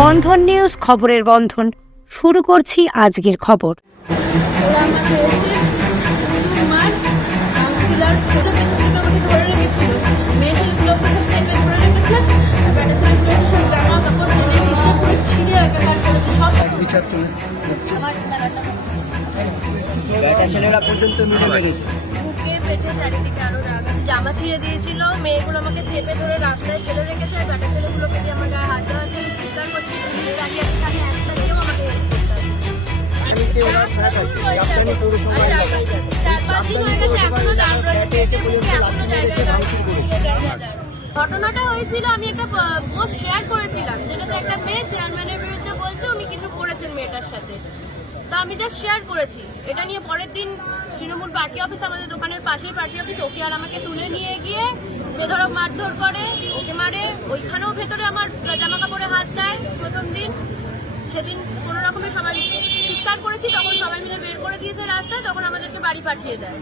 বন্ধন news খবরের বন্ধন। শুরু করছি আজকের খবর। জামা ছিঁড়ে দিয়েছিল, মেয়েগুলো আমাকে চেপে ধরে রাস্তায় ফেলে রেখেছে, আর ব্যাটা ছেলেগুলোকে দিয়ে আমার গায়ে হাত দেওয়া ঘটনাটা হয়েছিল, আমি একটা পোস্ট শেয়ার করেছিলাম, যেটাতে একটা মেয়ে চেয়ারম্যানের বিরুদ্ধে বলছে উনি কিছু করেছেন মেয়েটার সাথে। তা আমি জাস্ট শেয়ার করেছি। এটা নিয়ে পরের দিন তৃণমূল পার্টি অফিস আমাদের দোকানের পাশেই পার্টি অফিস ওকে আর আমাকে তুলে নিয়ে গিয়ে বেধরক মারধর করে, ওকে মারে, ওইখানেও ভেতরে আমার জামা কাপড়ে হাত দেয় প্রথম দিন। সেদিন কোনো রকমের সবাই চিৎকার করেছি, তখন সবাই মিলে বের করে দিয়েছে রাস্তায়, তখন আমাদেরকে বাড়ি পাঠিয়ে দেয়।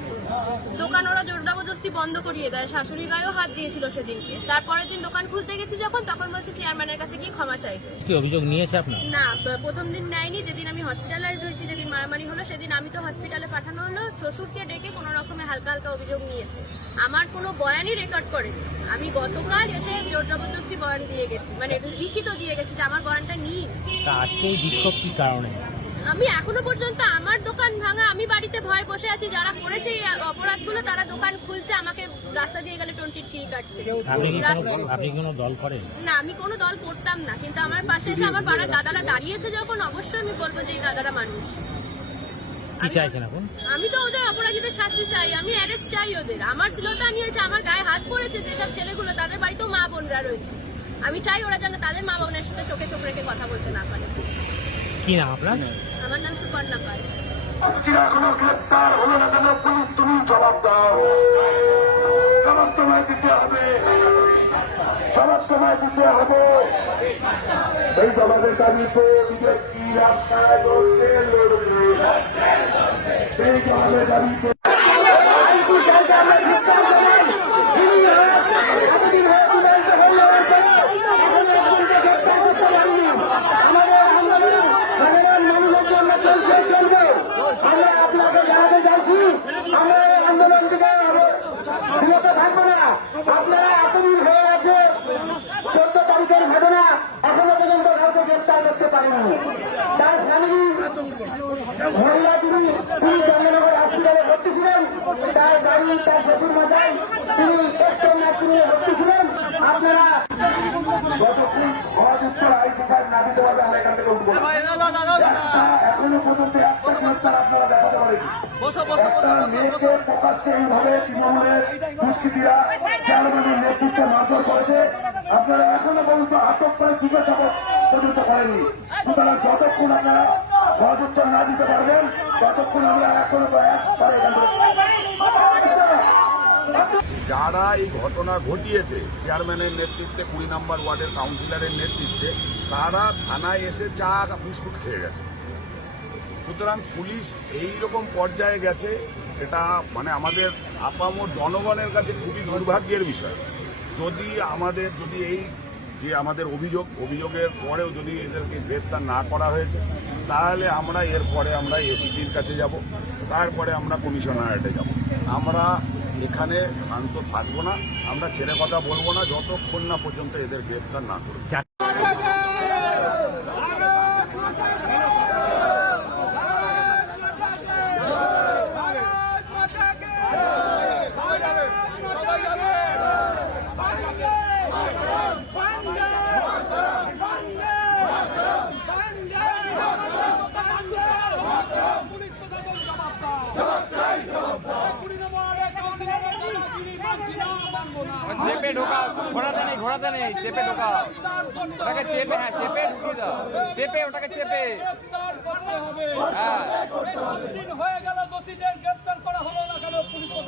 দোকান ওরা জোর জবরদস্তি বন্ধ করিয়ে দেয়। শাশুড়ি গায়েও হাত দিয়েছিল সেদিনকে। তারপরের দিন দোকান খুলতে গেছি যখন তখন বলছে চেয়ারম্যানের কাছে গিয়ে ক্ষমা চাই। কি অভিযোগ নিয়েছে আপনার? না প্রথম দিন নেয়নি যেদিন আমি হসপিটালাইজ হয়েছি যেদিন মারামারি হলো সেদিন আমি তো হসপিটালে পাঠানো হলো। শ্বশুরকে ডেকে কোনো রকমে হালকা হালকা অভিযোগ নিয়েছে। আমার কোনো বয়ানই রেকর্ড করেনি। আমি গতকাল এসে জোর জবরদস্তি বয়ান দিয়ে গেছি মানে লিখিত দিয়ে গেছি যে আমার বয়ানটা নিই আজকে বিক্ষোভ কি কারণে? আমি এখনও পর্যন্ত আমার দোকান ভাঙা আমি বাড়িতে ভয় বসে আছি। যারা করেছে এই অপরাধগুলো তারা দোকান খুলছে আমাকে রাস্তা দিয়ে গেলে টোয়েন্টি টিল কাটছে। আপনি কোনো রাস্তা- আপনি কি কোনো দল করেন? না আমি কোনো দল করতাম না কিন্তু আমার পাশে এসে আমার পাড়ার দাদারা দাঁড়িয়েছে যখন অবশ্যই আমি বলব যে এই দাদারা মানুষ। আমি তো ওদের অপরাধীদের শাস্তি চাই আমি অ্যারেস্ট চাই ওদের। আমার শ্লীলতা নিয়েছে আমার গায়ে হাত পড়েছে যেসব ছেলেগুলো তাদের বাড়িতেও মা বোনরা রয়েছে। আমি চাই ওরা যেন তাদের মা বোনের সাথে চোখে চোখ রেখে কথা বলতে না পারে। কি না আপনার? আমার নাম সুপর্ণা পাল। এখনও গ্রেপ্তার হলো না কেন পুলিশ তুমি জবাব দাও। সবার সময় দিতে হবে। সবার সময় দিতে দাবিতে আমরা আপনাকে জানাতে চাইছি আমরা এই আন্দোলন থেকে বিরত থাকব না আপনারা এতদিন হয়ে গেছে চোদ্দ তারিখের ঘটনা এখনও পর্যন্ত কাউকে গ্রেপ্তার করতে পারেননি তার ফ্যামিলি মহিলা তিনি তিনি চন্দ্রনগর হসপিটালে ভর্তি ছিলেন এখান পর্যন্ত একটা গ্রেপ্তার আপনারা দেখাতে পারেন একটা মেয়েকে প্রকাশ্যে এইভাবে তৃণমূলের দুষ্কৃতীরা করেছে আপনারা এখনও পর্যন্ত আটক করে জিজ্ঞাসাবাদ পর্যন্ত করেনি সুতরাং যতক্ষণ আপনারা সহযোগিতা না দিতে পারবেন ততক্ষণ আমরা এখনও থেকে যারা এই ঘটনা ঘটিয়েছে চেয়ারম্যানের নেতৃত্বে, কুড়ি নম্বর ওয়ার্ডের কাউন্সিলরের নেতৃত্বে, তারা থানায় এসে চা, বিস্কুট খেয়ে গেছে। সুতরাং পুলিশ এই রকম পর্যায়ে গেছে, এটা মানে আমাদের আপামর জনগণের কাছে খুবই দুর্ভাগ্যের বিষয়। যদি আমাদের, যদি এই যে আমাদের অভিযোগ, অভিযোগের পরেও যদি এদেরকে গ্রেপ্তার না করা হয়েছে, তাহলে আমরা এরপরে আমরা এসিপির কাছে যাব, তারপরে আমরা কমিশনারেটে যাব। আমরা এখানে শান্ত থাকব না। আমরা ছেড়ে কথা বলব না, যতক্ষণ না পর্যন্ত এদের গ্রেপ্তার না করব চেপে ঢোকাও ঘোরাতে নেই ঘোরাতে নেই, চেপে ঢোকাও ওটাকে চেপে হ্যাঁ চেপে ঢুকিয়ে দাও। চেপে, ওটাকে চেপে। হ্যাঁ। করা হলো না কেন পুলিশ তুমি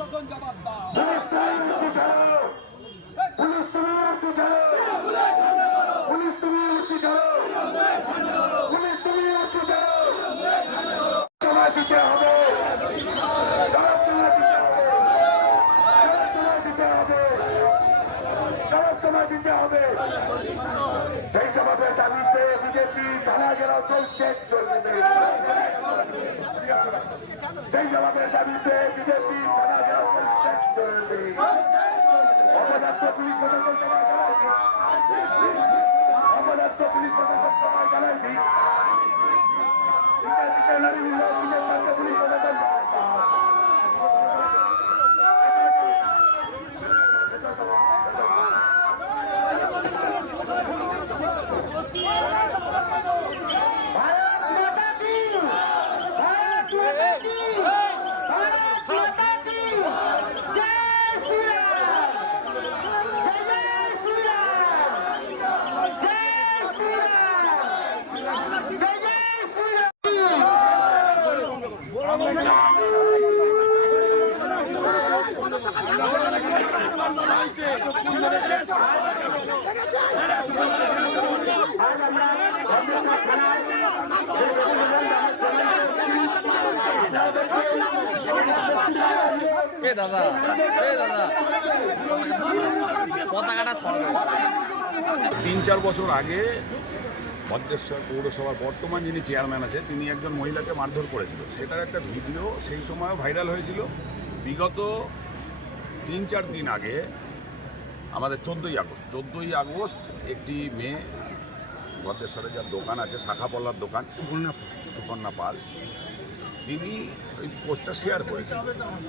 হবে জবাব সময় দিতে হবে জবাব সময় দিতে হবে জবাব সময় দিতে হবে। সেই জবাবের দাবিতে বিজেপি থানা ঘেরাও চলছে চলবে। সেই জবাবের দাবিতে বিজেপি থানা ঘেরাও চলছে চলবে। অপদার্থ পুলিশ প্রশাসন সবাই জানাইছি অপদার্থ পুলিশ প্রশাসন সবাই জানাইছি বিচার পুলিশের চার বছর আগে ভদ্রেশ্বর পৌরসভার বর্তমান যিনি চেয়ারম্যান আছে তিনি একজন মহিলাকে মারধর করেছিল। সেটার একটা ভিডিও সেই সময় ভাইরাল হয়েছিল। বিগত তিন চার দিন আগে, আমাদের চোদ্দোই আগস্ট চোদ্দোই আগস্ট একটি মেয়ে ভদ্রেশ্বরে যার দোকান আছে শাখা পল্লার দোকান সুকন্যা পাল তিনি ওই পোস্টটা শেয়ার করেছেন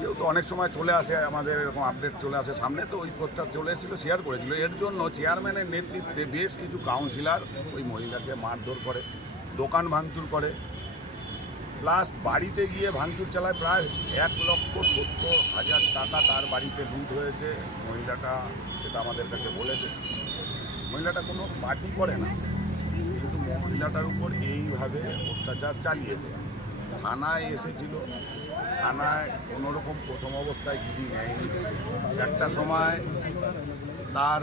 যেহেতু অনেক সময় চলে আসে, আমাদের এরকম আপডেট চলে আসে সামনে, তো ওই পোস্টটা চলে এসেছিল শেয়ার করেছিল। এর জন্য চেয়ারম্যানের নেতৃত্বে বেশ কিছু কাউন্সিলর ওই মহিলাকে মারধর করে, দোকান ভাঙচুর করে। প্লাস বাড়িতে গিয়ে ভাঙচুর চালায় প্রায় এক লক্ষ সত্তর হাজার টাকা তার বাড়িতে লুট হয়েছে। মহিলাটা সেটা আমাদের কাছে বলেছে। মহিলাটা কোনো পার্টি করে না। কিন্তু মহিলাটার উপর এইভাবে অত্যাচার চালিয়েছে। থানায় এসেছিল। থানায় কোনোরকম প্রথম অবস্থায় গিরি নেয়নি। একটা সময় তার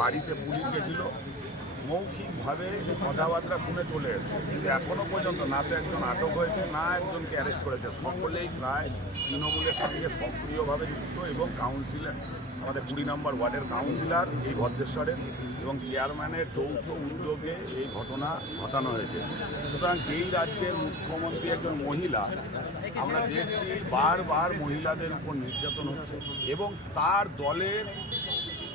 বাড়িতে পুলিশ গেছিল। মৌখিকভাবে কথাবার্তা শুনে চলে এসেছে। কিন্তু এখনও পর্যন্ত না তো একজন আটক হয়েছে, না একজনকে অ্যারেস্ট করেছে। সকলেই প্রায় তৃণমূলের সঙ্গে সক্রিয়ভাবে যুক্ত এবং কাউন্সিলর আমাদের কুড়ি নম্বর ওয়ার্ডের কাউন্সিলর এই ভদ্রেশ্বরের। এবং চেয়ারম্যানের যৌথ উদ্যোগে এই ঘটনা ঘটানো হয়েছে। সুতরাং যেই রাজ্যের মুখ্যমন্ত্রী একজন মহিলা, আমরা দেখছি বারবার মহিলাদের উপর নির্যাতন হচ্ছে এবং তার দলের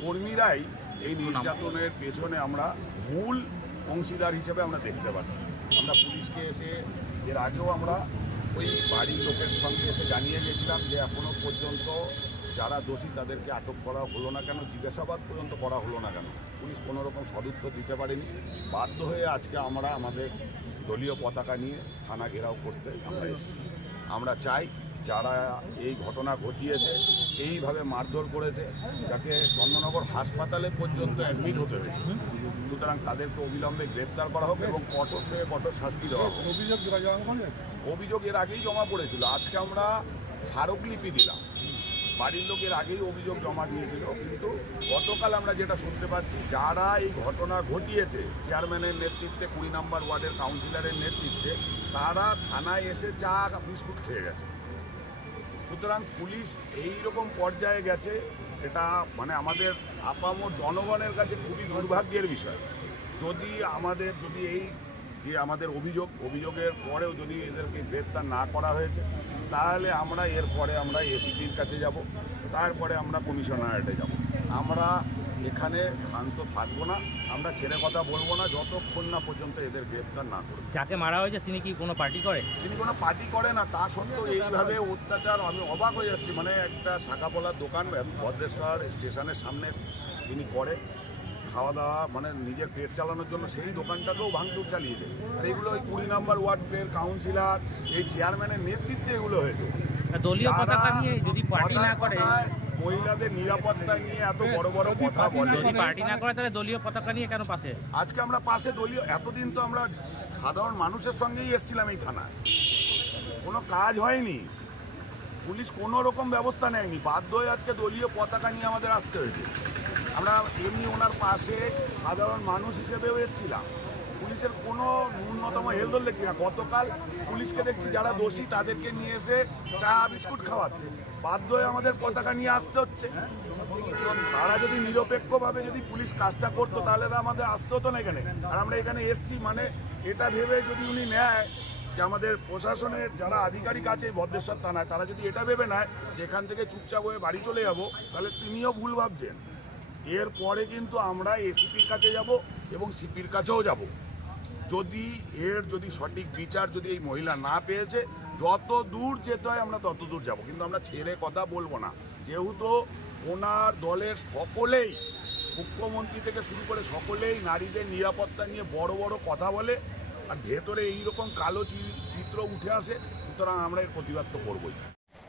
কর্মীরাই এই নির্যাতনের পেছনে আমরা মূল অংশীদার হিসেবে আমরা দেখতে পাচ্ছি। আমরা পুলিশকে এসে, এর আগেও আমরা ওই বাড়ির লোকের সঙ্গে এসে জানিয়ে গেছিলাম যে এখনও পর্যন্ত যারা দোষী তাদেরকে আটক করা হলো না কেন জিজ্ঞাসাবাদ পর্যন্ত করা হলো না কেন? পুলিশ কোনো রকম সদুত্তর দিতে পারেনি। বাধ্য হয়ে আজকে আমরা আমাদের দলীয় পতাকা নিয়ে থানা ঘেরাও করতে আমরা এসেছি। আমরা চাই যারা এই ঘটনা ঘটিয়েছে এইভাবে মারধর করেছে যাকে চন্দ্রনগর হাসপাতালে পর্যন্ত অ্যাডমিট হতে হয়েছে সুতরাং তাদেরকে অবিলম্বে গ্রেপ্তার করা হোক এবং কঠোর থেকে কঠোর শাস্তি দেওয়া হোক। অভিযোগ অভিযোগ এর আগেই জমা পড়েছিল। আজকে আমরা স্মারকলিপি দিলাম। বাড়ির লোকের আগেই অভিযোগ জমা দিয়েছিল, কিন্তু গতকাল আমরা যেটা শুনতে পাচ্ছি, যারা এই ঘটনা ঘটিয়েছে, চেয়ারম্যানের নেতৃত্বে, কুড়ি নম্বর ওয়ার্ডের কাউন্সিলরের নেতৃত্বে, তারা থানায় এসে চা, বিস্কুট খেয়ে গেছে। সুতরাং পুলিশ এই রকম পর্যায়ে গেছে, এটা মানে আমাদের আপামর জনগণের কাছে খুবই দুর্ভাগ্যের বিষয়। যদি আমাদের, যদি এই যে আমাদের অভিযোগ অভিযোগের পরেও যদি এদেরকে গ্রেপ্তার না করা হয়েছে তাহলে আমরা এরপরে আমরা এসিপির কাছে যাব তারপরে আমরা কমিশনারেটে যাব। আমরা এখানে শান্ত থাকব না আমরা ছেড়ে কথা বলব না যতক্ষণ না পর্যন্ত এদের গ্রেপ্তার না করবে। যাকে মারা হয়েছে তিনি কি কোনো পার্টি করে? তিনি কোনো পার্টি করে না তা সত্ত্বেও এইভাবে অত্যাচার আমি অবাক হয়ে যাচ্ছি। মানে একটা শাখাপলার দোকান ভদ্রেশ্বর স্টেশনের সামনে তিনি করে। খাওয়া দাওয়া মানে নিজের পেট চালানোর জন্য সেই দোকানটাকেও ভাঙচুর চালিয়েছে। আর এগুলো ওই কুড়ি নম্বর ওয়ার্ডের কাউন্সিলর এই চেয়ারম্যানের নেতৃত্বে এগুলো হয়েছে। দলীয় পতাকা নিয়ে যদি পার্টি না করে মহিলাদের নিরাপত্তা নিয়ে এত বড় বড় কথা বলে। যদি পার্টি না করে তাহলে দলীয় পতাকা নিয়ে কেন পাশে? আজকে আমরা পাশে দলীয় এতদিন তো আমরা সাধারণ মানুষের সঙ্গেই এসেছিলাম এই থানায়। কোনো কাজ হয়নি। পুলিশ কোনো রকম ব্যবস্থা নেয়নি। বাধ্য হয়ে আজকে দলীয় পতাকা নিয়ে আমাদের আসতে হয়েছে। আমরা এমনি ওনার পাশে সাধারণ মানুষ হিসেবেও এসেছিলাম। পুলিশের কোনো ন্যূনতম হেলদোল দেখছি না। গতকাল পুলিশকে দেখছি যারা দোষী, তাদেরকে নিয়ে এসে চা, বিস্কুট খাওয়াচ্ছে। বাধ্য হয়ে আমাদের পতাকা নিয়ে আসতে হচ্ছে। তারা যদি নিরপেক্ষভাবে যদি পুলিশ কাজটা করতো, তাহলে আমাদের আসতে হতো না এখানে। আর আমরা এখানে এসছি মানে এটা ভেবে যদি উনি নেয় যে আমাদের প্রশাসনের যারা আধিকারিক আছে এই ভদ্রেশ্বর থানায়, তারা যদি এটা ভেবে নেয় যে এখান থেকে চুপচাপ হয়ে বাড়ি চলে যাব, তাহলে তিনিও ভুল ভাবছেন। এরপরে কিন্তু আমরা এসিপির কাছে যাব এবং সিপির কাছেও যাব। যদি এর যদি সঠিক বিচার যদি এই মহিলা না পেয়েছে, যত দূর যেতে হয় আমরা তত দূর যাব। কিন্তু আমরা ছেড়ে কথা বলব না। যেহেতু ওনার দলের সকলেই মুখ্যমন্ত্রী থেকে শুরু করে সকলেই নারীদের নিরাপত্তা নিয়ে বড় বড় কথা বলে, আর ভেতরে এইরকম কালো চিত্র উঠে আসে, সুতরাং আমরা এর প্রতিবাদ তো করবোই।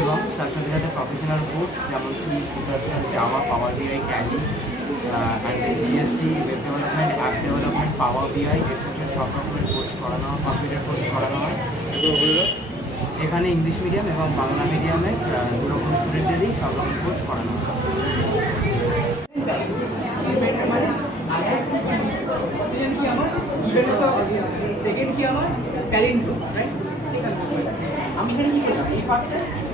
এবং তার সাথে সাথে প্রফেশনাল কোর্স যেমন C C Java power BI and GST web development app development power BI etcetera সব রকমের কোর্স করানো হয় কম্পিউটার কোর্স করানো হয়। এখানে ইংলিশ মিডিয়াম এবং বাংলা মিডিয়ামে দু রকম স্টুডেন্টদেরই সব রকম কোর্স করানো হয়। কি আমি এখানে কি এই পার্টটা